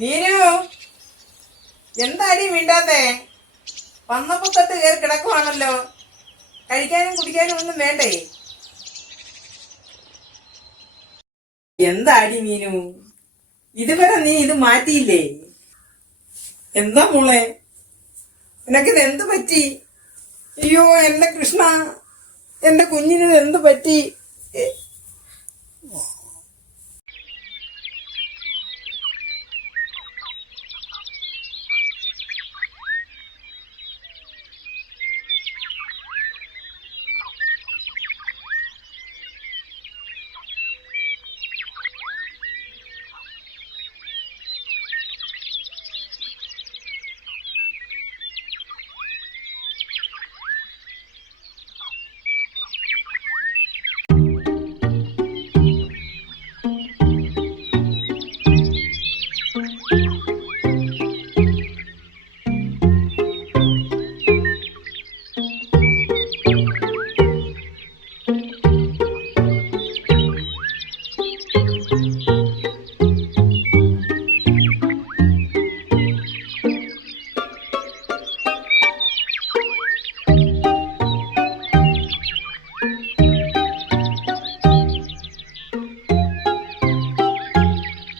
നീനു എന്താടി മിണ്ടാത്തെ? വന്നപ്പോ തൊട്ട് കയറി കിടക്കുവാണല്ലോ. കഴിക്കാനും കുടിക്കാനും ഒന്നും വേണ്ടേ? എന്താടി മീനു, ഇതുവരെ നീ ഇത് മാറ്റിയില്ലേ? എന്താ മോളെ, നിനക്കിത് എന്ത് പറ്റി? അയ്യോ എന്റെ കൃഷ്ണ, എന്റെ കുഞ്ഞിന് എന്ത് പറ്റി?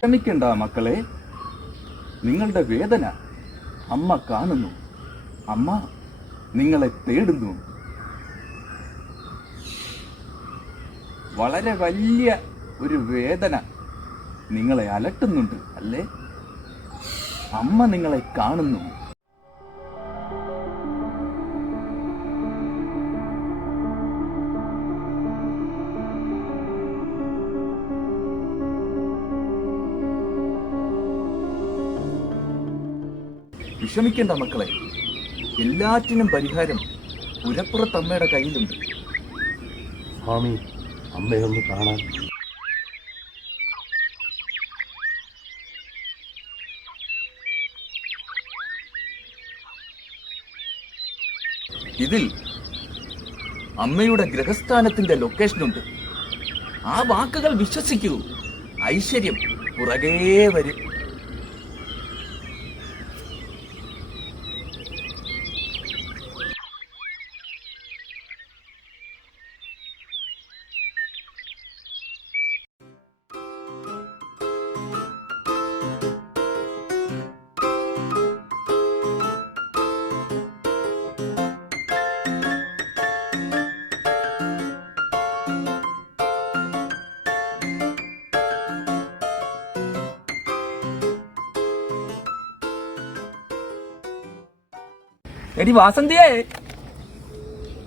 ക്ഷമിക്കണ്ട മക്കളെ, നിങ്ങളുടെ വേദന അമ്മ കാണുന്നു. അമ്മ നിങ്ങളെ തേടുന്നു. വളരെ വലിയ ഒരു വേദന നിങ്ങളെ അലട്ടുന്നുണ്ട് അല്ലേ? അമ്മ നിങ്ങളെ കാണുന്നു. വിഷമിക്കേണ്ട മക്കളെ, എല്ലാറ്റിനും പരിഹാരം പുരപ്പുറത്തമ്മയുടെ കയ്യിലുണ്ട്. സ്വാമി, അമ്മയൊന്ന് കാണാൻ. ഇതിൽ അമ്മയുടെ ഗ്രഹസ്ഥാനത്തിന്റെ ലൊക്കേഷനുണ്ട്. ആ വാക്കുകൾ വിശ്വസിക്കൂ, ഐശ്വര്യം പുറകേ വരും. എടി വാസന്തിയേ,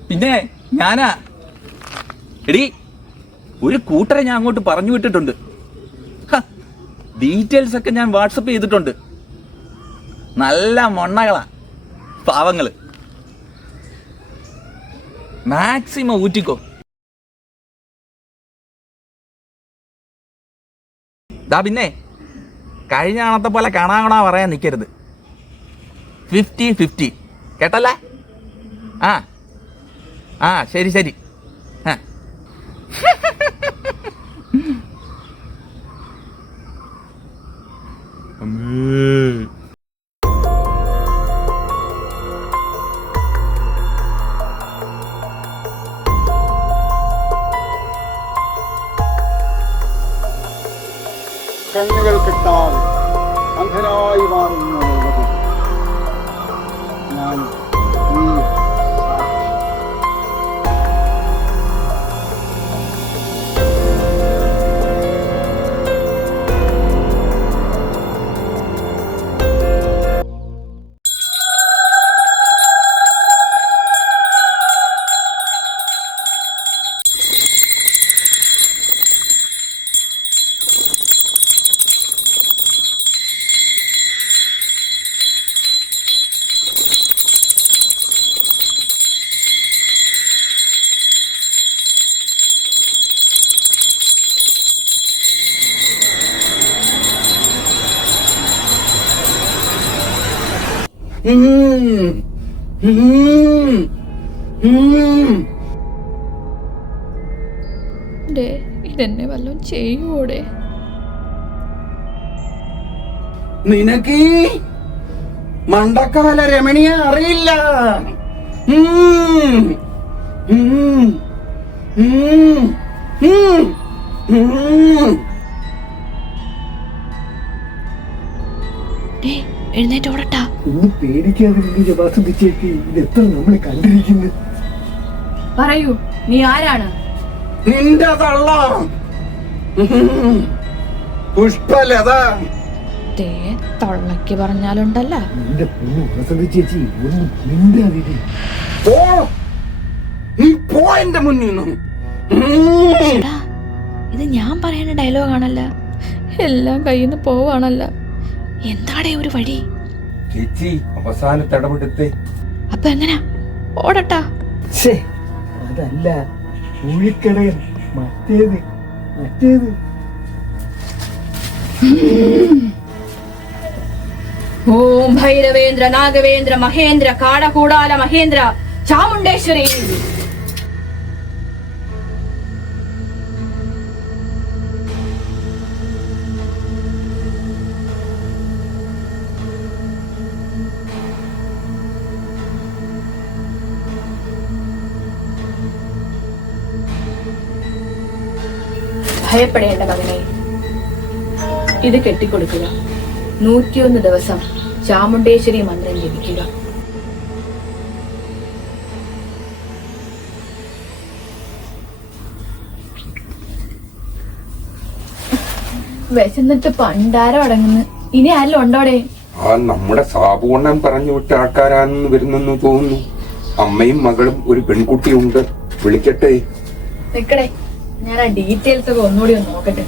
പിന്നെ ഞാനാ. എടി, ഒരു കൂട്ടരെ ഞാൻ അങ്ങോട്ട് പറഞ്ഞു വിട്ടിട്ടുണ്ട്. ഡീറ്റെയിൽസ് ഒക്കെ ഞാൻ വാട്സപ്പ് ചെയ്തിട്ടുണ്ട്. നല്ല മൊണ്ണകളാ, പാവങ്ങള്. മാക്സിമം ഊറ്റിക്കോ. ദാ പിന്നെ കഴിഞ്ഞ കാണത്തെ പോലെ കാണാ പറയാൻ നിൽക്കരുത്. 50-50 കേട്ടല്ലേ? ആ ശരി ശരി. കണ്ണുകൾ കിട്ടാതെ അന്ധനായി മാറുന്നു ഞാൻ. ഇതെന്നെ വല്ലതും ചെയ്യൂടെ? നിനക്ക് ഈ മണ്ടക്കാല രമണിയെ അറിയില്ല. ഉം. ഉം. ഉം. ഉം. ഉം. എഴുന്നേറ്റ് ഓടട്ടാ. ഒന്ന് പേടിക്കാതിരിക്കുക വാസുദിച്ചേക്ക്. ഇത് എത്ര നമ്മൾ കണ്ടിരിക്കുന്നു. പറയൂ, നീ ആരാണ്? നിന്റെ തള്ള പുഷ്പലത. തള്ളക്ക് പറഞ്ഞാലുണ്ടല്ല. നിന്റെ പൊന്നു വാസന്തി ചേച്ചി ഒന്ന് മിണ്ടാതിരി. പോ, നീ പോ എന്റെ മുന്നിൽ നിന്നും. ഇത് ഞാൻ പറയുന്ന ഡയലോഗാണല്ല, എല്ലാം കയ്യിൽ നിന്ന് പോവാണല്ല. എന്താടേ ഒരു വഴി? ചേച്ചി അവസാനത്തെ ഇടപെടുത്തേ. അപ്പൊ എങ്ങനാ ഓടട്ടാ? അതല്ല പൂഴിക്കടയൻ, മറ്റേത് മറ്റേത്. ഓം ഭൈരവേന്ദ്ര നാഗവേന്ദ്ര മഹേന്ദ്ര കാടകൂടാല മഹേന്ദ്ര ചാമുണ്ടേശ്വരി. ഭയപ്പെടേണ്ട മകനെ, ഇത് കെട്ടിക്കൊടുക്കുക. 101 ദിവസം ചാമുണ്ടേശ്വരി മന്ത്രം ജപിക്കുക. വിശന്നിട്ട് പണ്ടാരം അടങ്ങുന്നു. ഇനി ആരും ഉണ്ടോടെ? ആ നമ്മുടെ സാബുവണ്ണൻ പറഞ്ഞു വിട്ട ആൾക്കാരാണെന്ന് വരുന്നെന്ന് തോന്നുന്നു. അമ്മയും മകളും ഒരു പെൺകുട്ടിയുണ്ട്. വിളിക്കട്ടെ? നിക്കടേ, ഞാൻ ആ ഡീറ്റെയിൽസ് ഒക്കെ ഒന്നുകൂടി ഒന്ന് നോക്കട്ടെ.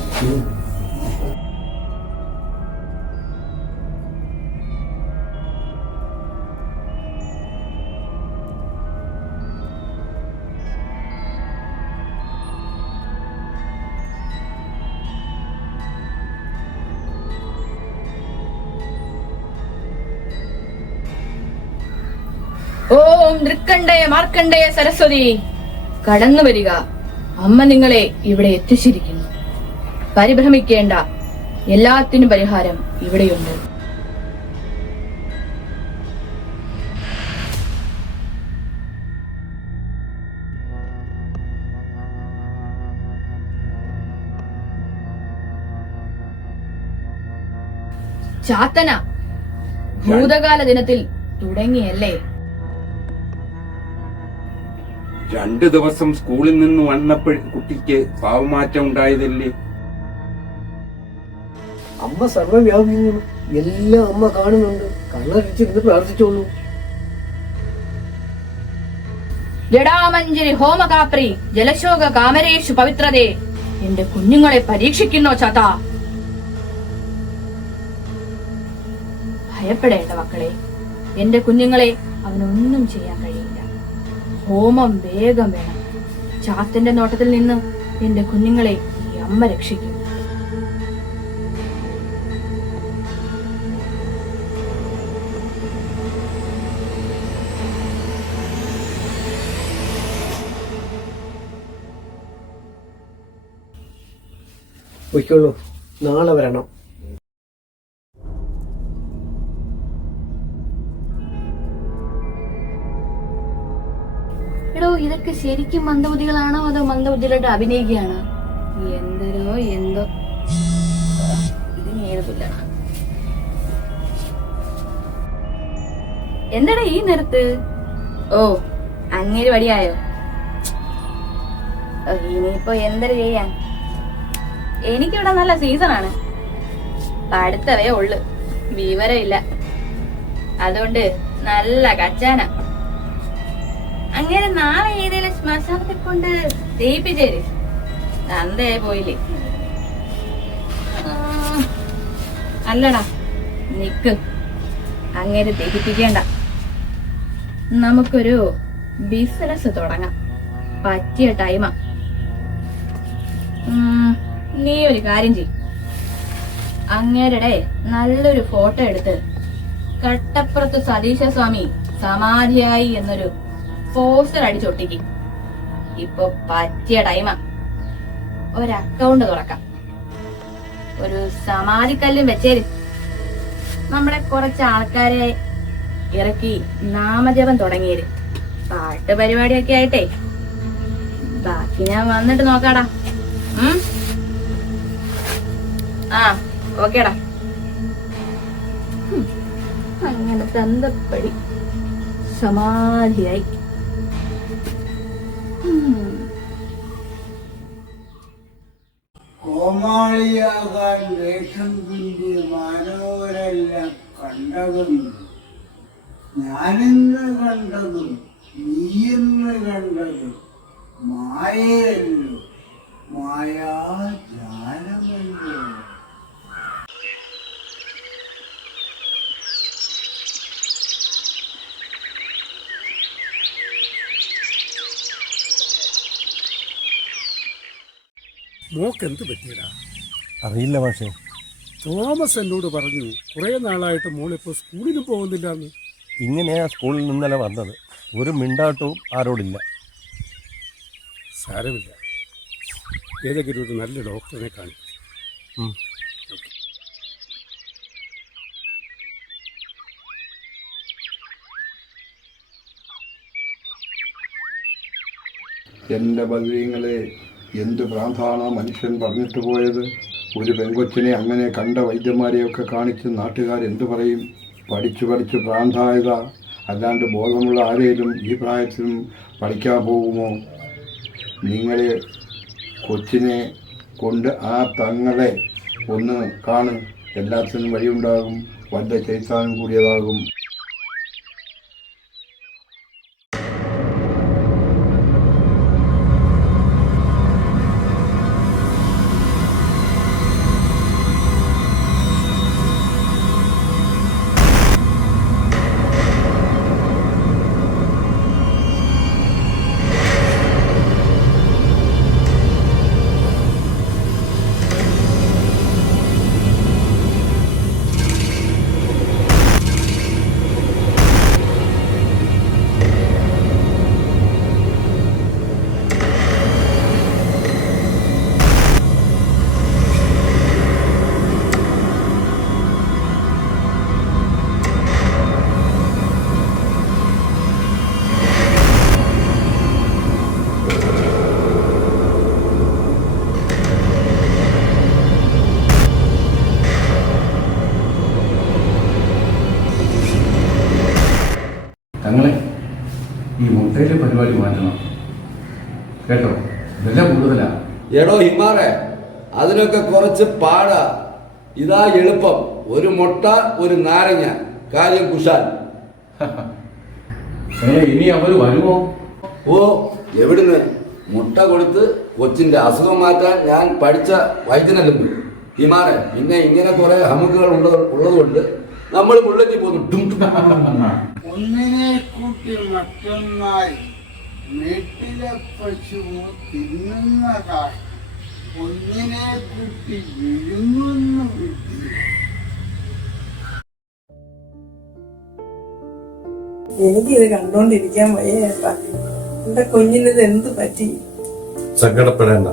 ഓം ദൃക്കണ്ടയ മാർക്കണ്ടയ സരസ്വതി, കടന്നു വരിക. അമ്മ നിങ്ങളെ ഇവിടെ എത്തിച്ചിരിക്കുന്നു. പരിഭ്രമിക്കേണ്ട, എല്ലാത്തിനും പരിഹാരം ഇവിടെയുണ്ട്. ചാത്തന ഭൂതകാല ദിനത്തിൽ തുടങ്ങിയല്ലേ? 2 ദിവസം സ്കൂളിൽ നിന്ന് വന്നപ്പോൾ കുട്ടിക്ക് ഭാവമാറ്റം ഉണ്ടായതല്ലേ? അമ്മ സർവ്വവ്യാപിയാണ്, എല്ലാം അമ്മ കാണുന്നുണ്ട്. കണ്ണടച്ചിരുന്ന് പ്രാർത്ഥിച്ചോളൂ. ജടാമഞ്ജരി ഹോമകാപ്രി ജലശോക കാമരേഷു പവിത്രതേ. എന്റെ കുഞ്ഞുങ്ങളെ പരീക്ഷിക്കുന്നോ ചാത്ത? ഭയപ്പെടേണ്ട മക്കളെ, എന്റെ കുഞ്ഞുങ്ങളെ അവനൊന്നും ചെയ്യാൻ കഴിയില്ല. ഹോമം വേഗം വേണം. ചാത്തന്റെ നോട്ടത്തിൽ നിന്ന് എന്റെ കുഞ്ഞുങ്ങളെ ഈ അമ്മ രക്ഷിക്കും. പൊയ്ക്കോളൂ, നാളെ വരണം. എടോ, ഇതൊക്കെ ശരിക്കും മന്ദബുദ്ധികളാണോ അതോ മന്ദബുദ്ധികളായിട്ട് അഭിനയിക്കുകയാണോ? എന്തോ എന്തോ ഇതിന് എഴുതില്ല. എന്താടാ ഈ നേരത്ത്? ഓ, അങ്ങേര് വടിയായോ? ഇനിയിപ്പോ എന്തൊരു ചെയ്യാൻ? എനിക്കിവിടെ നല്ല സീസണാണ്. അടുത്തവേ ഉള്ളു, വിവരമില്ല. അതുകൊണ്ട് നല്ല കച്ചാന. അങ്ങനെ നാളെ ഏതേലും ശ്മശാനത്തെ കൊണ്ട് തേപ്പിച്ചേര്. തന്തയായി പോയില്ലേ? അല്ലടാ, നിക്ക്, അങ്ങനെ തെറ്റിപ്പിക്കേണ്ട. നമുക്കൊരു ബിസിനസ് തുടങ്ങാം. പറ്റിയ ടൈമാ. നീ ഒരു കാര്യം ചെയ്യും, അങ്ങേരുടെ നല്ലൊരു ഫോട്ടോ എടുത്ത് കട്ടപ്പുറത്ത് സതീശ സ്വാമി സമാധിയായി എന്നൊരു പോസ്റ്റർ അടിച്ചൊട്ടിക്ക്. ഇപ്പൊ പറ്റിയ ടൈമാ. ഒരു അക്കൗണ്ട് തുറക്കാം. ഒരു സമാധിക്കല്ലും വെച്ചേര്. നമ്മുടെ കുറച്ച് ആൾക്കാരെ ഇറക്കി നാമജപം തുടങ്ങിയത്. പാട്ട് പരിപാടിയൊക്കെ ആയിട്ടേ. ബാക്കി ഞാൻ വന്നിട്ട് നോക്കാടാ. ആ ഓക്കേടാ. അങ്ങനെ തന്തപ്പടി സമാധിയായി. കോമാളിയാകാൻ വേഷം തുന്നി മാനവരെല്ലാം കണ്ടതും ഞാനിന്ന് കണ്ടതും നീയെന്ന് കണ്ടതും മായയല്ലോ, മായാജാലമല്ലോ. മോക്കെന്ത് പറ്റിയടാ? അറിയില്ല പക്ഷേ. തോമസ് എന്നോട് പറഞ്ഞു കുറേ നാളായിട്ട് മോളിപ്പോൾ സ്കൂളിൽ പോകുന്നില്ലെന്ന്. ഇങ്ങനെയാ സ്കൂളിൽ നിന്നലെ വന്നത്. ഒരു മിണ്ടാട്ടവും ആരോടില്ല. സാരമില്ല, ഏതെങ്കിലും ഒരു നല്ല ഡോക്ടറിനെ കാണിക്കും. എൻ്റെ ബദ്രീങ്ങളെ, എന്ത് ഭ്രാന്താണ് മനുഷ്യൻ പറഞ്ഞിട്ട് പോയത്. ഒരു പെങ്കൊച്ചിനെ അങ്ങനെ കണ്ട വൈദ്യന്മാരെയൊക്കെ കാണിച്ച് നാട്ടുകാർ എന്തു പറയും? പഠിച്ച് ഭ്രാന്തായതാ. അല്ലാണ്ട് ബോധമുള്ള ആരെയും ഈ പ്രായത്തിലും പഠിക്കാൻ പോകുമോ? നിങ്ങളെ കൊച്ചിനെ കൊണ്ട് ആ തങ്ങളെ ഒന്ന് കാണും, എല്ലാത്തിനും വഴിയുണ്ടാകും. വല്ല ചെയ്ത്താനും കൂടിയതാകും. തങ്ങളെ, ഈ മുട്ടയിലെ പരിപാടി മാറ്റണം കേട്ടോ. വില കൂടുതലാ. എടോ ഹിമാറെ, അതിനൊക്കെ കുറച്ച് പാടാ. ഇതാ എളുപ്പം. ഒരു മുട്ട, ഒരു നാരങ്ങ, കാര്യം കുശാൽ. ഇനി അവർ വരുമോ? ഓ, എവിടുന്ന്? മുട്ട കൊടുത്ത് കൊച്ചിന്റെ അസുഖം മാറ്റാൻ ഞാൻ പഠിച്ച വൈദ്യനല്ലെന്ന് ഹിമാറെ. പിന്നെ ഇങ്ങനെ കുറെ ഹമുക്കുകൾ ഉള്ളതുകൊണ്ട് നമ്മൾ ബുള്ളറ്റിൽ പോകുന്നു. ഒന്നിനെ കൂട്ടി മറ്റൊന്നായി വീട്ടിലെ പശുവോ തിന്നുന്നതായി ഒന്നിനെ കൂട്ടി വിഴുങ്ങുന്ന വീട്ടിൽ. എനിക്കിത് കണ്ടോണ്ടിരിക്കാൻ വയ്യേട്ടാ. എന്റെ കുഞ്ഞിനിത് എന്ത് പറ്റി? സങ്കടപ്പെടേണ്ട.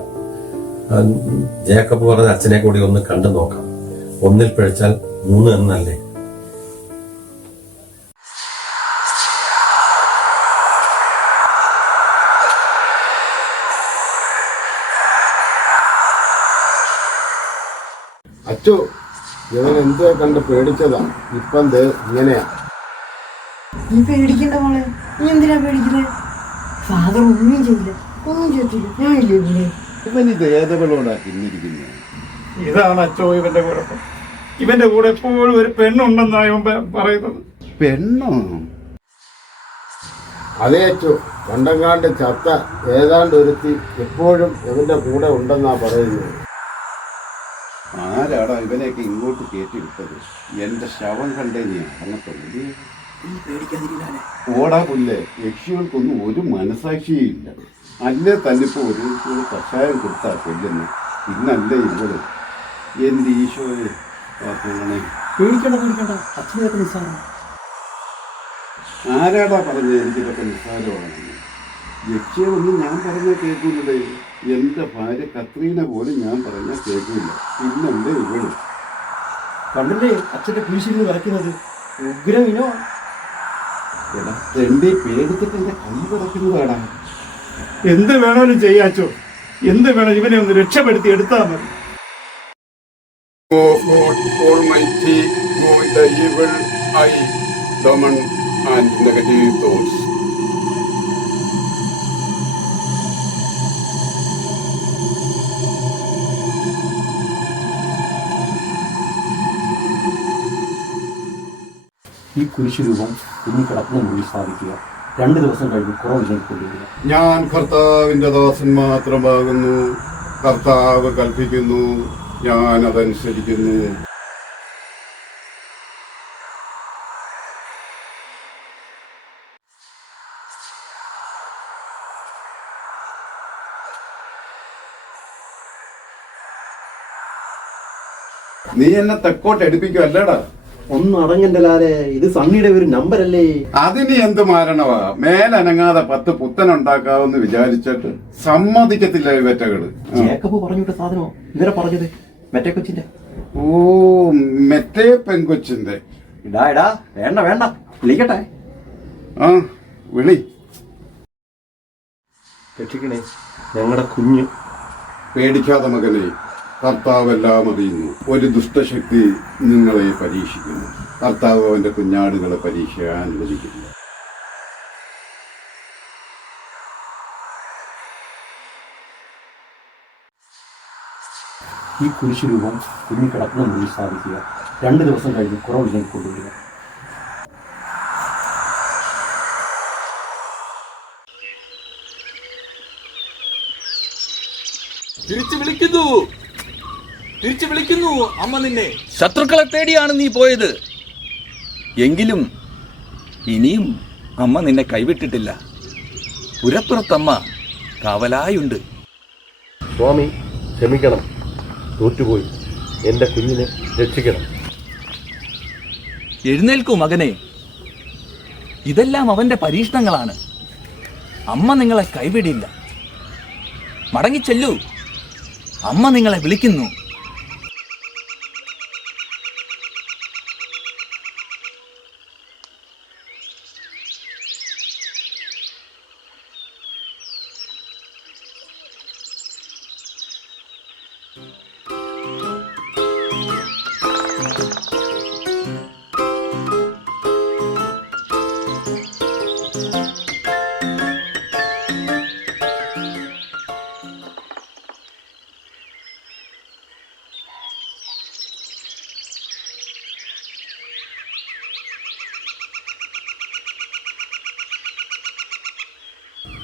ജേക്കബ് പറഞ്ഞ അച്ഛനെ കൂടി ഒന്ന് കണ്ടു നോക്കാം. ഒന്നിൽ പിഴച്ചാൽ 3 എന്നല്ലേ. അച്ചോ, ഇവൻ എന്തോ കണ്ട് പേടിച്ചതാ. ഇപ്പം ഇങ്ങനെയാ. നീ പേടിക്കണ്ട മോളെ. നീ എന്തിനാ പേടിക്കുന്നത്? ഫാദർ ഒന്നും ചെയ്യില്ല, ഒന്നും ചെയ്തില്ല. ഞാൻ ഇല്ലേ ഇവിടെ. ഇവൻ ഇത് ഏതവളോടാ പിന്നിരിക്കുന്നത്? ഇതാണ് അച്ചോ ഇവന്റെ കുഴപ്പം. ഇവന്റെ കൂടെ എപ്പോഴും ഒരു പെണ്ണുണ്ടെന്നാണ് ഇവൻ പറയുന്നത്. പെണ്ണോ? അതേ അച്ചോ, പണ്ടങ്ങാണ്ട് ചത്ത ഏതാണ്ട് ഒരുത്തി എപ്പോഴും ഇവന്റെ കൂടെ ഉണ്ടെന്നാ പറയുന്നത്. ആരാടാ ഇവനെയൊക്കെ ഇങ്ങോട്ട് കയറ്റി വിട്ടത്? എന്റെ ശവം കണ്ടേ നീ അറിഞ്ഞത്തുള്ളൂ. ഓടാ പുല്ലേ, യക്ഷികൾക്കൊന്നും ഒരു മനസാക്ഷിയില്ല. അല്ലേ തന്നിപ്പോ ഒരു കഷായം കൊടുത്താ കൊല്ലുന്നു. ഇന്നല്ലേ ഇവള്. എന്റെ ഈശോയെ പേടിക്കണ്ട, അച്ഛനൊക്കെ നിസ്സാരം. ആരാടാ പറഞ്ഞത് എനിക്കിതൊക്കെ നിസ്സാരമാണെന്ന്? യക്ഷികളൊന്നും ഞാൻ പറഞ്ഞാൽ കേൾക്കൂലേ. എൻ്റെ ഭാര്യ കത്രീന പോലും ഞാൻ പറഞ്ഞാൽ കേൾക്കില്ല. പിന്നല്ലേ ഇവള്. കണ്ടില്ലേ അച്ഛന്റെ കുരിശിന്ന് കളിക്കുന്നത് ഉഗ്രമിനോ. എടാ എന്റെ പേടിച്ചിട്ട് എന്റെ കൈ കിടക്കുന്നതാടാ. എന്ത് വേണേലും ചെയ്യാച്ചോ, എന്ത് വേണം ഇവനെ ഒന്ന് രക്ഷപ്പെടുത്തി എടുത്താൽ മതി. Oh God, Almighty, move the evil eye, demon and negative thoughts. ഈ കുരിശു രൂപം കുഞ്ഞു കിടക്കുന്ന മുറിയിൽ സ്ഥാപിക്കുക. 2 ദിവസം കഴിഞ്ഞ് കുറവിലേക്ക് കൊണ്ടുവരിക. ഞാൻ കർത്താവിന്റെ ദാസൻ മാത്രമാകുന്നു. കർത്താവ് കൽപ്പിക്കുന്നു, ഞാൻ അതനുസരിക്കുന്നു. നീ എന്നെ തെക്കോട്ട് എടുപ്പിക്കുമല്ലേടാ? ഒന്ന് അടങ്ങന്റെ ലാലെ, ഇത് സണ്ണിയുടെ ഒരു നമ്പരല്ലേ. അതിന് എന്ത് മാരണവാ? മേലനങ്ങാതെ 10 പുത്തനുണ്ടാക്കാവെന്ന് വിചാരിച്ചിട്ട് സമ്മതിക്കത്തില്ല ഇവറ്റകള്. ജേക്കബ് പറഞ്ഞിട്ട് സാധനമോ ഇന്നലെ പറഞ്ഞത്? മറ്റേ കൊച്ചിന്റെ. ഓ, മറ്റേ പെൺകൊച്ചിന്റെ. ഇടാ ഇടാ, വേണ്ട വേണ്ട, വിളിക്കട്ടെ. ആ വിളി. രക്ഷിക്കണേ ഞങ്ങളുടെ കുഞ്ഞ്. പേടിക്കാതെ മകനെ, കർത്താവെല്ലാം അറിയുന്നു. ഒരു ദുഷ്ടശക്തി നിങ്ങളെ പരീക്ഷിക്കുന്നു. കർത്താവ് അവന്റെ കുഞ്ഞാടുകളെ പരീക്ഷിക്കാൻ അനുവദിക്കില്ല. ഈ കുരിശു രൂപം കുഞ്ഞു കിടക്കുന്ന മുറിയിൽ സ്ഥാപിക്കുക. 2 ദിവസം കഴിഞ്ഞ് കുറവിലേക്ക് കൊണ്ടുവരിക. തിരിച്ചു വിളിക്കുന്നു അമ്മ നിന്നെ. ശത്രുക്കളെ തേടിയാണ് നീ പോയത്, എങ്കിലും ഇനിയും അമ്മ നിന്നെ കൈവിട്ടിട്ടില്ല. പുരപ്പുറത്തമ്മ കാവലായുണ്ട്. സ്വാമി ക്ഷമിക്കണം, തോറ്റുപോയി. എൻ്റെ കുഞ്ഞിനെ രക്ഷിക്കണം. എഴുന്നേൽക്കൂ മകനെ, ഇതെല്ലാം അവന്റെ പരീക്ഷണങ്ങളാണ്. അമ്മ നിങ്ങളെ കൈവിടില്ല. മടങ്ങിച്ചെല്ലൂ, അമ്മ നിങ്ങളെ വിളിക്കുന്നു.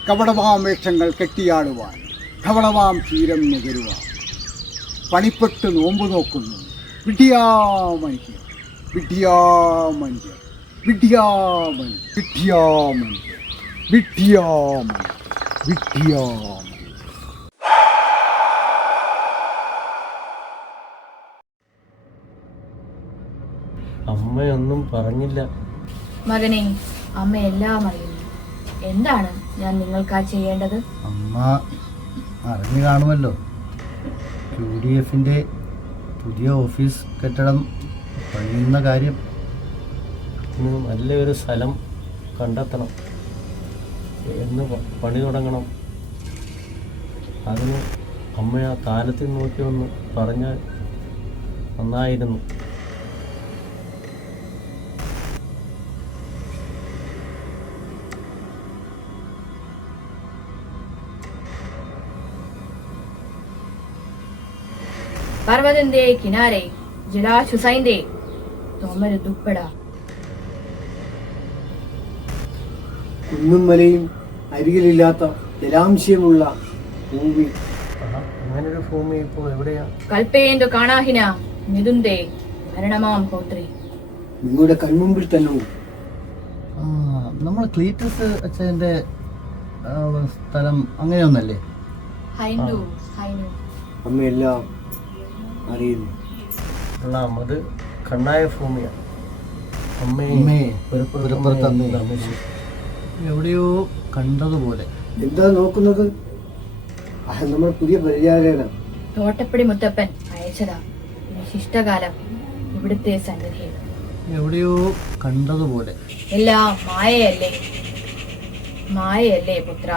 കപടമാം വേഷങ്ങൾ കെട്ടിയാടുവാൻ, ധവളമാം തീരം നുകരുവാൻ, പണിപ്പെട്ട് നോമ്പ് നോക്കുന്നു വിഡ്ഢിയാമനുഷ്യർ, വിഡ്ഢിയാമനുഷ്യർ, വിഡ്ഢിയാമനുഷ്യർ, വിഡ്ഢിയാമനുഷ്യർ, വിഡ്ഢിയാമനുഷ്യർ, വിഡ്ഢിയാമനുഷ്യർ. അമ്മയൊന്നും പറഞ്ഞില്ല. മകനെ, അമ്മ എല്ലാം അറിയുന്നു. എന്താണ് ഞാൻ നിങ്ങൾക്കാ ചെയ്യേണ്ടത്? അമ്മ അറിഞ്ഞു കാണുമല്ലോ, QDF പുതിയ ഓഫീസ് കെട്ടിടം പണിയുന്ന കാര്യം. നല്ലൊരു സ്ഥലം കണ്ടെത്തണം, എന്ന് പണി തുടങ്ങണം. അതിന് അമ്മ ആ കാലത്തിൽ നോക്കി ഒന്ന് പറഞ്ഞാൽ നന്നായിരുന്നു. पर्वतंदे किनारे जलाशुसैंदे തോമര ദുപ്പട. കുന്നും മലയും അരികിലില്ലാത്ത ജലാംശമുള്ള ഭൂമി. അങ്ങനൊരു ഭൂമി ഇപ്പോൾ എവിടെയാ? കൽപ്പേന്തു കാണാഹിന നിതുന്തേ മരണമാം പൗത്രി. നിങ്ങളുടെ കൺമുമ്പിൽ തന്നെ. നമ്മൾ ക്ലീറ്റസ് അച്ഛൻ്റെ സ്ഥലം അങ്ങനെയൊന്നല്ലേ? ഹൈന്ദു ഹൈനു അമ്മയെല്ലാം അറിയുന്നു. അത് കണ്ണായ ഭൂമിയാണ്. അമ്മയെ എവിടെയോ കണ്ടതുപോലെ. എന്താ നോക്കുന്നത്? നമ്മുടെ പുതിയ പരിചാരകനാണ്. തോട്ടപ്പടി മുത്തപ്പൻ അയച്ചതാ. ശിഷ്ടകാലം ഇവിടുത്തെ സന്നിധിയിൽ. എവിടെയോ കണ്ടതുപോലെ. എല്ലാം മായയല്ലേ, മായയല്ലേ പുത്ര.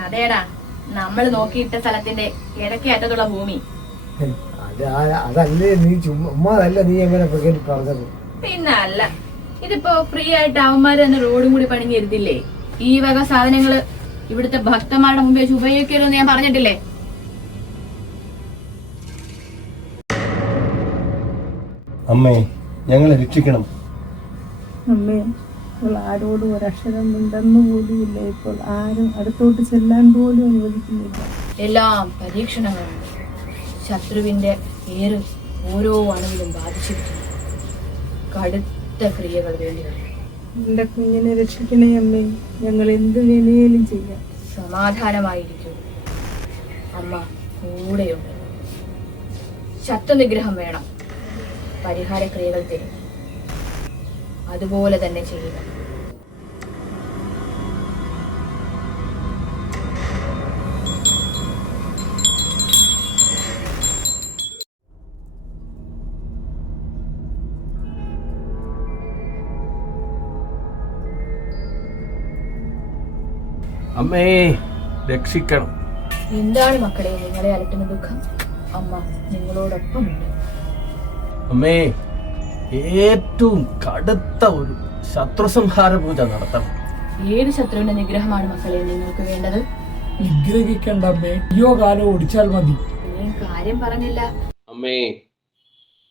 അതേടാ, നമ്മൾ നോക്കിയിട്ട സ്ഥലത്തിന്റെ കിഴക്കേ അറ്റത്തുള്ള ഭൂമി. അതല്ലേ നീ ചുമ്മാതല്ല നീ എങ്ങനെ പറഞ്ഞത്? പിന്നെ അല്ല, ഇതിപ്പോ ഫ്രീ ആയിട്ട് അവന്മാര് തന്നെ റോഡും കൂടി പണിഞ്ഞിരുത്തില്ലേ. ഈ വക സാധനങ്ങള് ഇവിടുത്തെ ഭക്തന്മാരുടെ മുമ്പേ വെച്ച് ഉപയോഗിക്കരുതെന്ന് ഞാൻ പറഞ്ഞിട്ടില്ലേ? അമ്മേ, ഞങ്ങളെ രക്ഷിക്കണം. അമ്മേ, ഇപ്പോൾ ആരോടും ഒരക്ഷരം ഉണ്ടെന്നു പോലുമില്ല. ഇപ്പോൾ ആരും അടുത്തോട്ട് ചെല്ലാൻ പോലും അനുവദിക്കുന്നില്ല. എല്ലാം പരീക്ഷണങ്ങളുണ്ട്. ശത്രുവിന്റെ ഏറ് ഓരോ അണുവിലും ബാധിച്ചിരിക്കുന്നു. കടുത്ത ക്രിയകൾ വേണ്ടി വരും. എന്റെ കുഞ്ഞിനെ രക്ഷിക്കണേ അമ്മേ, ഞങ്ങൾ എന്ത് വേണേലും ചെയ്യാം. സമാധാനമായിരിക്കും, അമ്മ കൂടെയുണ്ട്. ശത്രുനിഗ്രഹം വേണം, പരിഹാര ക്രിയകൾ തരും. അതുപോലെ തന്നെ ചെയ്യുക. അമ്മേ, രക്ഷിക്കണം. എന്താണ് മക്കളെ നിങ്ങളെ അലട്ടുന്ന ദുഃഖം? അമ്മ നിങ്ങളോടൊപ്പമുണ്ട്. അമ്മേ, ഏറ്റവും കടുത്ത ഒരു ശത്രുസംഹാര പൂജ നടത്തണം. ഏത് ശത്രുവിന്റെ നിഗ്രഹമാണ് മക്കളെ നിങ്ങൾക്ക് വേണ്ടത്? നിഗ്രഹിക്കണ്ട അമ്മേ, അയ്യോ കാലം ഓടിച്ചാൽ മതി. നീ കാര്യം പറഞ്ഞില്ല. അമ്മേ,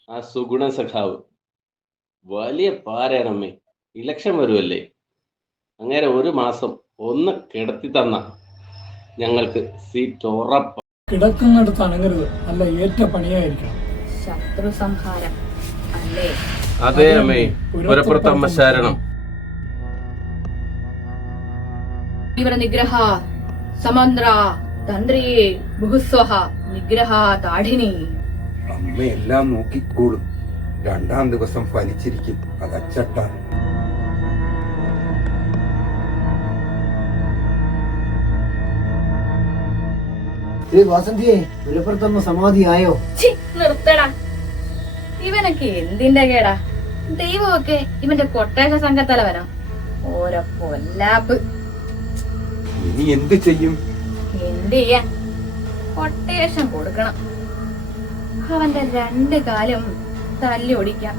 ആ സുഗുണ സഖാവ് വലിയ പാരയാണ് അമ്മേ. ഇലക്ഷൻ വരുമല്ലേ, അങ്ങനെ ഒരു മാസം ഒന്ന് കിടത്തി തന്ന ഞങ്ങൾക്ക് സീറ്റ് ഉറപ്പ്. കിടക്കുന്നിടത്ത് അണങ്ങരുത്, നല്ല ഏറ്റ പണിയായിരിക്കണം. ശത്രു സംഹാരം അല്ലേ? അതെ അമ്മേ, പുരപ്പുറത്തമ്മ ശരണം. തീവ്ര നിഗ്രഹ സമന്ത്ര തന്ത്രിയേ ബഹുസ്വഹ നിഗ്രഹ താഠിനി. അമ്മ എല്ലാം നോക്കിക്കോളും. 2-ാം ദിവസം ഫലിച്ചിരിക്കും, അതച്ചട്ടാണ്. വാസന്തിയെ, പുരപ്പുറത്തമ്മ സമാധിയായോ? നിർത്തടാ, ഇവനൊക്കെ എന്തിന്റെ കേടാ? ദൈവമൊക്കെ ഇവന്റെ കൊട്ടേഷ സംഘത്തലവനോ? ഓരോ കൊല്ലാപ്പ്. ഇനി എന്ത് ചെയ്യും? എന്ത് ചെയ്യാൻ? കൊട്ടേഷൻ കൊടുക്കണം. അവന്റെ 2 കാലും തല്ലി ഓടിക്കാം,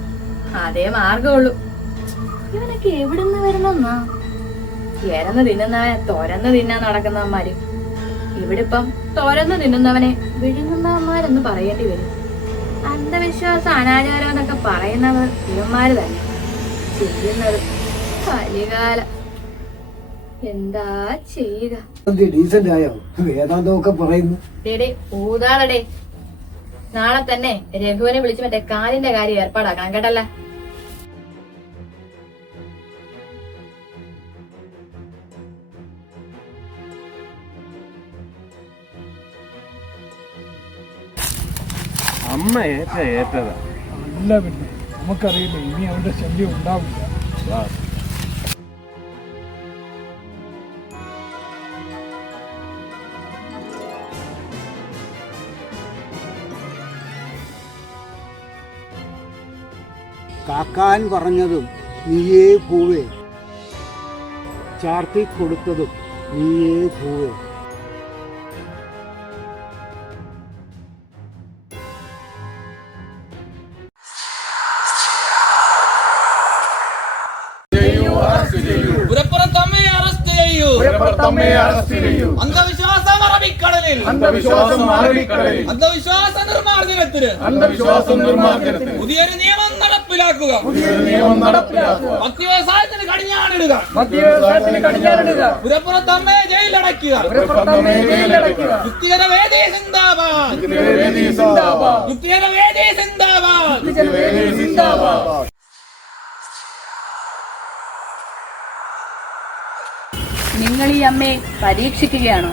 അതേ മാർഗമുള്ളൂ. ഇവനൊക്കെ എവിടുന്ന് വരുന്നെന്നാ? ഇരന്ന് തിന്നുന്നവനെ തുരന്ന് തിന്നാൻ നടക്കുന്നവന്മാര്. ഇവിടിപ്പം തുരന്ന് തിന്നുന്നവനെ വിഴുങ്ങുന്നവന്മാരെന്ന് പറയേണ്ടി വരും. അന്ധവിശ്വാസം അനാചാരം എന്നൊക്കെ പറയുന്നവർ ഇവന്മാര് തന്നെ ചെയ്യുന്നത്. കലികാലം എന്താ ചെയ്യുക? ഡീസന്റ് ആയോ? വേദാന്തമൊക്കെ പറയുന്നു. ഊതാളടേ, നാളെ തന്നെ രഘുവിനെ വിളിച്ച് മറ്റേ കാലിന്റെ കാര്യം ഏർപ്പാടാക്കണം കേട്ടല്ലേ? അമ്മ ഏറ്റതാ. അല്ല പിന്നെ നമുക്കറിയില്ല, ഇനി അവന്റെ ശല്യം ഉണ്ടാവില്ല. കാക്കാൻ പറഞ്ഞതും നീയേ പൂവേ, ചാർത്തി കൊടുത്തതും നീയേ പൂവേ. അന്ധവിശ്വാസം അറബിക്കടലിൽ, അന്ധവിശ്വാസ നിർമ്മാർജ്ജനത്തിന് പുതിയൊരു നിയമം നടപ്പിലാക്കുക. ഭക്തി വ്യവസായത്തിന് കടിഞ്ഞാണിടുക. കടിഞ്ഞാണിടുക. പുരപ്പുറത്തമ്മയെ ജയിലടയ്ക്കുക. യുക്തികര വേദി സിന്ദാബാദ്. യുക്തികര വേദി സിന്ദാബാദ്. നിങ്ങൾ ഈ അമ്മയെ പരീക്ഷിക്കുകയാണോ?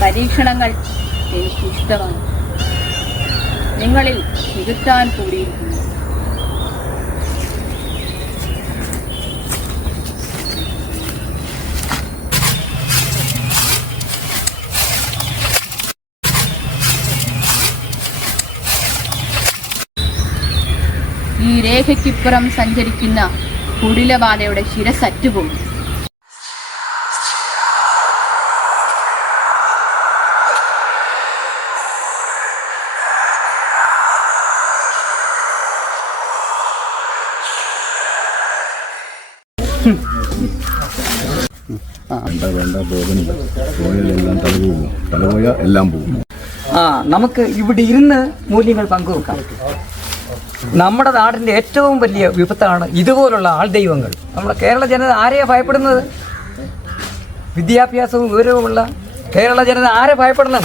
പരീക്ഷണങ്ങൾ എനിക്കിഷ്ടമാണ്. നിങ്ങളിൽ തിരുത്താൻ കൂടിയിരിക്കുന്നു. ഈ രേഖയ്ക്കിപ്പുറം സഞ്ചരിക്കുന്ന കുടിലബാധയുടെ ശിരസറ്റുപോകും. വേണ്ട പോകുന്നില്ല. പോയാലെല്ലാം തലപോകും. തലപോയാൽ എല്ലാം പോകും. നമുക്ക് ഇവിടെ ഇരുന്ന് മൂല്യങ്ങൾ പങ്കുവെക്കാം. നമ്മുടെ നാടിൻ്റെ ഏറ്റവും വലിയ വിപത്താണ് ഇതുപോലുള്ള ആൾദൈവങ്ങൾ. നമ്മുടെ കേരള ജനത ആരെയാണ് ഭയപ്പെടുന്നത്? വിദ്യാഭ്യാസവും വിവരവുമുള്ള കേരള ജനത ആരെ ഭയപ്പെടണം?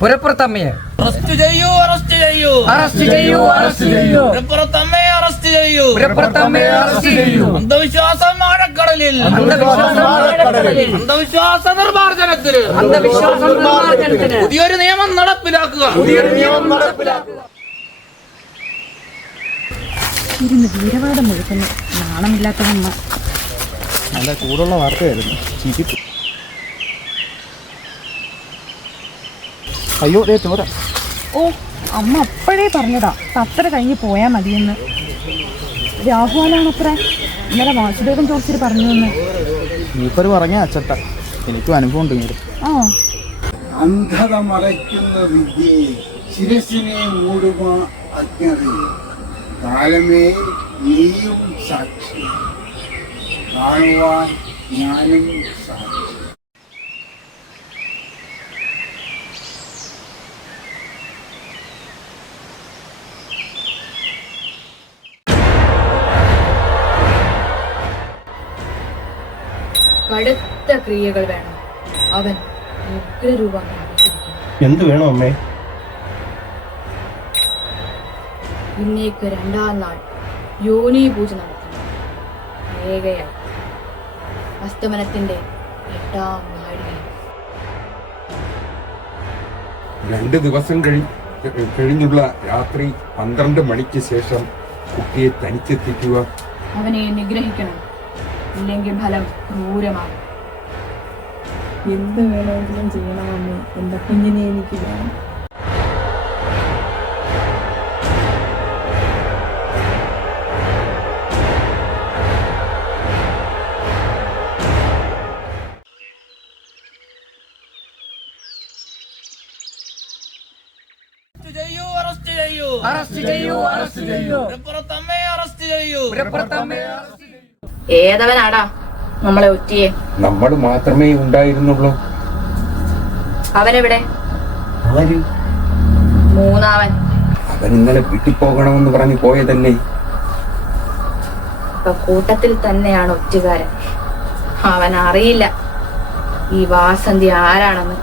പുരപ്പുറത്തമ്മയെ അറസ്റ്റ് ചെയ്യൂ, അറസ്റ്റ് ചെയ്യൂ, അറസ്റ്റ് ചെയ്യൂ, അറസ്റ്റ് ചെയ്യൂ. പുരപ്പുറത്തമ്മയെ അറസ്റ്റ് ചെയ്യൂ, പുരപ്പുറത്തമ്മയെ അറസ്റ്റ് ചെയ്യൂ. അന്ധവിശ്വാസം ആഴക്കടലിൽ, അന്ധവിശ്വാസ നിർമ്മാർജ്ജനത്തിന്, പുതിയൊരു നിയമം നടപ്പിലാക്കുക. ഇരുന്ന് വീരവാദം മുഴുക്കുന്നു. നാണമില്ലാത്തവമ്മ. നല്ല ചൂടുള്ള വാർത്തയായിരുന്നു. അയ്യോ ദേ ചോര. ഓ, അമ്മ അപ്പോഴേ പറഞ്ഞതാ പത്തര കഴിഞ്ഞ് പോയാൽ മതിയെന്ന്. രാഹുലാണത്ര ഇന്നലെ വാസുദേവൻ ചോദിച്ചിട്ട് പറഞ്ഞു എന്ന്. ഈപ്പര് പറഞ്ഞ അച്ചട്ട. എനിക്കും അനുഭവം ഉണ്ട് ഇങ്ങനെ. ആ, അന്ധത മറയ്ക്കുന്ന വിദ്യയെ ശിരസിനെ മൂടുക അജ്ഞതയെ. കാലമേ നീയും സാക്ഷി, കാണുവാൻ ഞാനും സാക്ഷി. കടുത്ത ക്രിയകൾ വേണം. അവൻ ഉഗ്രരൂപം എന്ത് വേണം അമ്മേ? ഇന്നേക്ക് 2-ാം നാൾ യോനി പൂജ നടത്തണം. ഏകയായി അസ്തമനത്തിന്റെ 8-ാം നാഴികയിൽ. 2 ദിവസം കഴിഞ്ഞുള്ള രാത്രി 12 മണിക്ക് ശേഷം കുട്ടിയെ തനിച്ചെത്തിക്കുക. അവനെ നിഗ്രഹിക്കണം. ഇല്ലെങ്കിൽ ഫലം ക്രൂരമാകും. എന്ത് വേണമെങ്കിലും ചെയ്യണമെന്ന് എൻ്റെ കുഞ്ഞിനെ എനിക്ക് വേണം. അറസ്റ്റ് ചെയ്യൂ, അറസ്റ്റ് ചെയ്യൂ, അറസ്റ്റ് ചെയ്യൂ. പുരപ്പുറത്തമ്മയെ അറസ്റ്റ് ചെയ്യൂ. പുരപ്പുറത്തമ്മയെ അറസ്റ്റ് ചെയ്യൂ. ഏതവനാടാ നമ്മളെ ഒറ്റിയെ? നമ്മൾ മാത്രമേ ഉണ്ടായിരുന്നുള്ളൂ. അവനെവിടെ? ആര്? 3-ാമൻ. അവൻ ഇന്നലെ വീട്ടിൽ പോകണമെന്ന് പറഞ്ഞു പോയതല്ലേ? ഇപ്പൊ കൂട്ടത്തിൽ തന്നെയാണ് ഒറ്റുകാരൻ. അവൻ അറിയില്ല ഈ വാസന്തി ആരാണെന്ന്.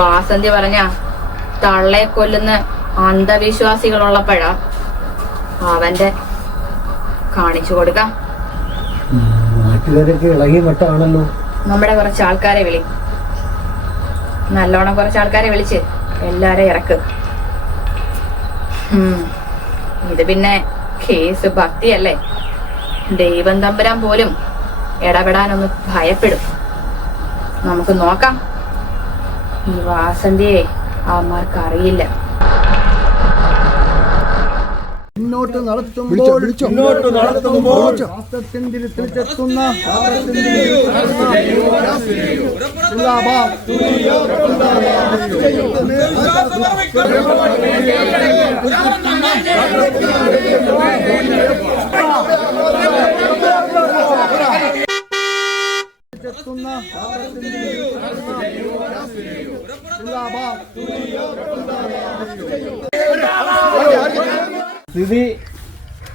വാസന്തി പറഞ്ഞ തള്ളയെ കൊല്ലുന്ന അന്ധവിശ്വാസികളുള്ളപ്പോഴാ അവന്റെ കാണിച്ചു കൊടുക്കാം. നാട്ടുകാരൊക്കെ ഇളകി മട്ടാണല്ലോ. നമ്മുടെ കുറച്ച് ആൾക്കാരെ നല്ലോണം കുറച്ച് ആൾക്കാരെ വിളിച്ച് എല്ലാരെയും ഇറക്ക്. ഇത് പിന്നെ കേസ് ഭക്തിയല്ലേ. ദൈവം തമ്പുരാൻ പോലും ഇടപെടാനൊന്ന് ഭയപ്പെടും. നമുക്ക് നോക്കാം. ഈ വാസന്തിയെ അവന്മാർക്ക് അറിയില്ല. മുന്നോട്ട് നടത്തുമ്പോൾ ശാസ്ത്രത്തിന്റെ തിരിച്ചെത്തുന്ന സ്ഥിതി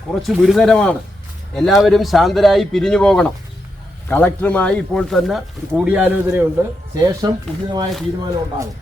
കുറച്ച് ഗുരുതരമാണ്. എല്ലാവരും ശാന്തരായി പിരിഞ്ഞു പോകണം. കളക്ടറുമായി ഇപ്പോൾ തന്നെ ഒരു കൂടിയാലോചനയുണ്ട്. ശേഷം ഉചിതമായ തീരുമാനം ഉണ്ടാകും.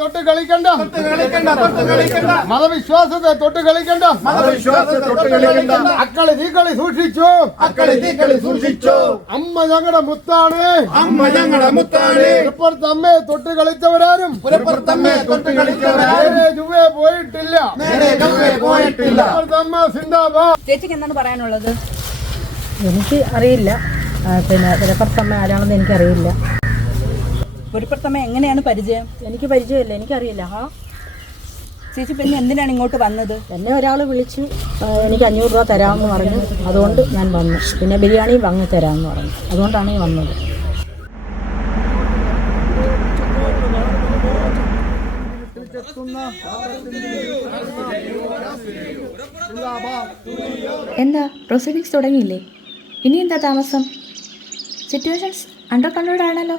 തൊട്ട് കളിക്കണ്ട മതവിശ്വാസത്തെ തൊട്ട് കളിക്കണ്ട അക്കളി തീക്കളി സൂക്ഷിച്ചു അമ്മ ഞങ്ങളുടെ മുത്താണ് പുറത്തമ്മയെ തൊട്ട് കളിച്ചവരാരും പോയിട്ടില്ല. ചേച്ചിക്ക് എന്താണ് പറയാനുള്ളത്? എനിക്ക് അറിയില്ല, പിന്നെ പുരപ്പുറത്തമ്മ ആരാണെന്ന് എനിക്കറിയില്ല. പുരപ്പുറത്തമ്മ എങ്ങനെയാണ് പരിചയം? എനിക്ക് പരിചയമില്ല, എനിക്കറിയില്ല. ചേച്ചി പിന്നെ എന്തിനാണ് ഇങ്ങോട്ട് വന്നത്? എന്നെ ഒരാൾ വിളിച്ചു, എനിക്ക് 500 രൂപ തരാമെന്ന് പറഞ്ഞു. അതുകൊണ്ട് ഞാൻ വന്നു. പിന്നെ ബിരിയാണി വാങ്ങി തരാമെന്ന് പറഞ്ഞു. അതുകൊണ്ടാണ് ഞാൻ വന്നത്. എന്താ പ്രൊസീഡിങ്സ് തുടങ്ങിയില്ലേ? ഇനി എന്താ താമസം? സിറ്റുവേഷൻസ് അണ്ടർ കൺട്രോൾ ആണല്ലോ.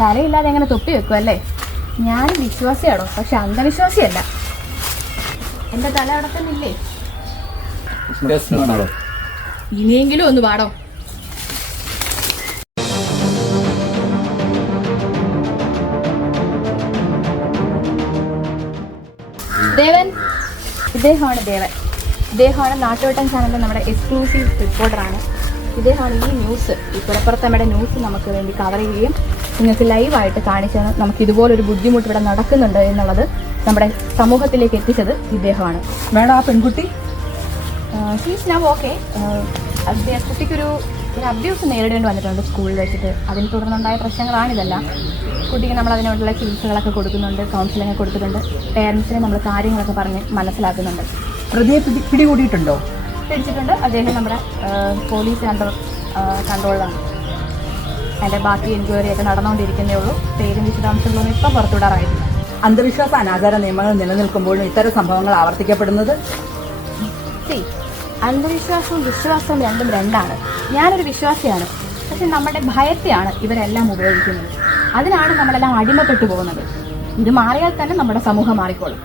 തലയില്ലാതെ എങ്ങനെ തൊപ്പി വെക്കും അല്ലേ? ഞാൻ വിശ്വാസിയാണോ, പക്ഷെ അന്ധവിശ്വാസിയല്ല. എന്റെ തല അവിടെ തന്നെ ഇല്ലേ? ഇനിയെങ്കിലും ഒന്ന് പാടോ. ദേവൻ, ഇദ്ദേഹമാണ് ദേവൻ. ഇദ്ദേഹമാണ് നാട്ടുവട്ടം ചാനലിൽ നമ്മുടെ എക്സ്ക്ലൂസീവ് റിപ്പോർട്ടറാണ്. ഇദ്ദേഹമാണ് ഈ ന്യൂസ്, ഈ പുരപ്പുറത്തമ്മയുടെ ന്യൂസ് നമുക്ക് വേണ്ടി കവർ ചെയ്യുകയും നിങ്ങൾക്ക് ലൈവായിട്ട് കാണിച്ചാണ് നമുക്ക് ഇതുപോലൊരു ബുദ്ധിമുട്ട് ഇവിടെ നടക്കുന്നുണ്ട് എന്നുള്ളത് നമ്മുടെ സമൂഹത്തിലേക്ക് എത്തിച്ചത് ഇദ്ദേഹമാണ്. വേണം ആ പെൺകുട്ടി ഷീസ് നൗ ഓക്കെ. കുട്ടിക്കൊരു അബ്യൂസ് നേരിടേണ്ടി വന്നിട്ടുണ്ട് സ്കൂളിൽ വെച്ചിട്ട്. അതിനെ തുടർന്നുണ്ടായ പ്രശ്നങ്ങളാണിതെല്ലാം. കുട്ടിക്ക് നമ്മൾ അതിനുള്ള ചികിത്സകളൊക്കെ കൊടുക്കുന്നുണ്ട്, കൗൺസിലിംഗ് കൊടുക്കുന്നുണ്ട്. പേരൻസിനെ നമ്മൾ കാര്യങ്ങളൊക്കെ പറഞ്ഞ് മനസ്സിലാക്കുന്നുണ്ട്. പ്രതിയെ പിടികൂടിയിട്ടുണ്ടോ? പിടിച്ചിട്ടുണ്ട്. അദ്ദേഹം നമ്മുടെ പോലീസ് കൺട്രോളിലാണ്. അതിൻ്റെ ബാക്കി എൻക്വയറി ഒക്കെ നടന്നുകൊണ്ടിരിക്കുന്നേ ഉള്ളൂ. പേരും വിശദാംശങ്ങളൊന്നും ഇപ്പം പുറത്തുവിടാറായിട്ടില്ല. അന്ധവിശ്വാസ അനാചാര നിയമങ്ങൾ നിലനിൽക്കുമ്പോഴും ഇത്തരം സംഭവങ്ങൾ ആവർത്തിക്കപ്പെടുന്നത്? അന്ധവിശ്വാസവും വിശ്വാസവും രണ്ടാണ്. ഞാനൊരു വിശ്വാസിയാണ്, പക്ഷെ നമ്മുടെ ഭയത്തെയാണ് ഇവരെല്ലാം ഉപയോഗിക്കുന്നത്. അതിനാണ് നമ്മളെല്ലാം അടിമപ്പെട്ടു പോകുന്നത്. ഇത് മാറിയാൽ തന്നെ നമ്മുടെ സമൂഹം മാറിക്കോളും.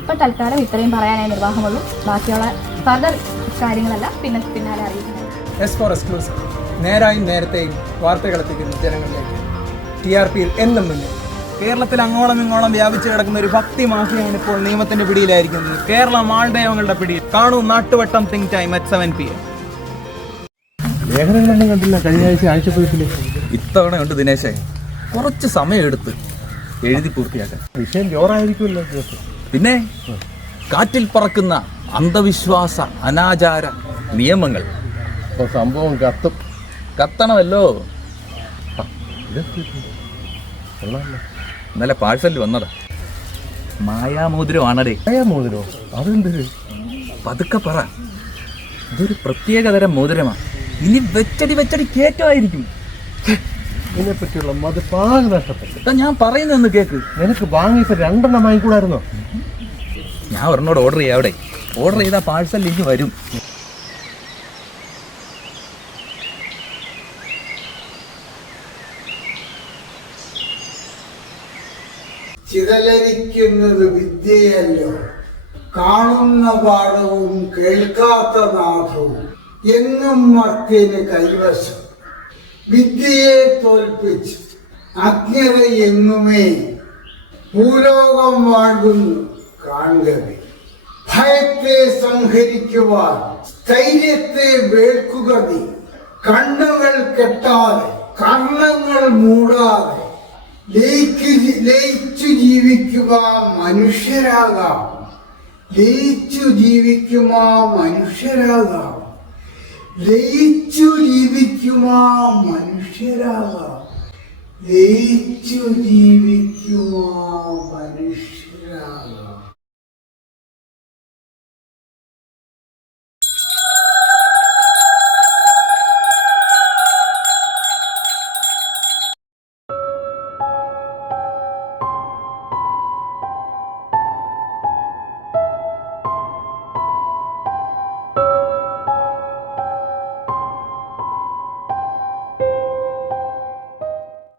ഇപ്പം തൽക്കാലം ഇത്രയും പറയാനായി നിർവാഹമുള്ളൂ. ബാക്കിയുള്ള ഫർദർ കാര്യങ്ങളെല്ലാം പിന്നാലെ അറിയിക്കുന്നത്. നേരായും നേരത്തെയും വാർത്തകൾ എത്തിക്കുന്നു ജനങ്ങളിലേക്ക്. TRPയിൽ എന്നും മുന്നേ. കേരളത്തിൽ അങ്ങോളം ഇങ്ങോളം വ്യാപിച്ചു കിടക്കുന്ന ഒരു ഭക്തി മാഫിയാണ് ഇപ്പോൾ നിയമത്തിന്റെ പിടിയിലായിരിക്കുന്നത്. കേരള മാൾദൈവങ്ങളുടെ പിടിയിൽ. കാണൂ നാട്ടുവട്ടം തിങ്ക് ടൈം at 7 PM. ലേഖനങ്ങളൊന്നും കണ്ടില്ല കഴിഞ്ഞ ആഴ്ചപ്പതിപ്പില്. ഇത്തവണ ഉണ്ട് ദിനേശേ, കുറച്ച് സമയം എടുത്ത് എഴുതി പൂർത്തിയാക്കാൻ. വിഷയം ജോറായിരിക്കുമല്ലോ. പിന്നെ കാറ്റിൽ പറക്കുന്ന അന്ധവിശ്വാസ അനാചാര നിയമങ്ങൾ. സംഭവം കത്തണമല്ലോ. ഇന്നലെ പാഴ്സലിൽ വന്നതാ. മായാമോതിരമാണടേ. മായാമോതിരോ? അതെന്ത്? പതുക്കെ പറ. ഇതൊരു പ്രത്യേകതരം മോതിരമാണ്. ഇനി വെച്ചടി കേറ്റമായിരിക്കും. ഇതിനെപ്പറ്റിയുള്ള മതിപ്പാകെ നഷ്ടപ്പെട്ടു. ഞാൻ പറയുന്നൊന്ന് കേക്ക്. നിനക്ക് വാങ്ങിയപ്പോ 2 എണ്ണം വാങ്ങിക്കൂടായിരുന്നോ? ഞാൻ ഒരെണ്ണോട് ഓർഡർ ചെയ്യാം. അവിടെ ഓർഡർ ചെയ്താൽ പാഴ്സൽ ഇനി വരും. ചിതലരിക്കുന്നത് വിദ്യയല്ലോ, കാണുന്ന പാഠവും കേൾക്കാത്ത നാഥവും എങ്ങും മർത്യന് കൈവശം. വിദ്യയെ തോൽപ്പിച്ച് അജ്ഞത എങ്ങുമേ ഭൂലോകം വാഴുന്നു കാണുകവേ. ഭയത്തെ സംഹരിക്കുവാൻ സ്ഥൈര്യത്തെ വേൾക്കുക നീ. കണ്ണുകൾ കെട്ടാതെ കർണങ്ങൾ മൂടാതെ ലയിച്ചു ജീവിക്കുവാ മനുഷ്യരാകാം. ലയിച്ചു ജീവിക്കുമാ മനുഷ്യരാകാം. ലയിച്ചു ജീവിക്കുമാ മനുഷ്യരാകാം. ലയിച്ചു ജീവി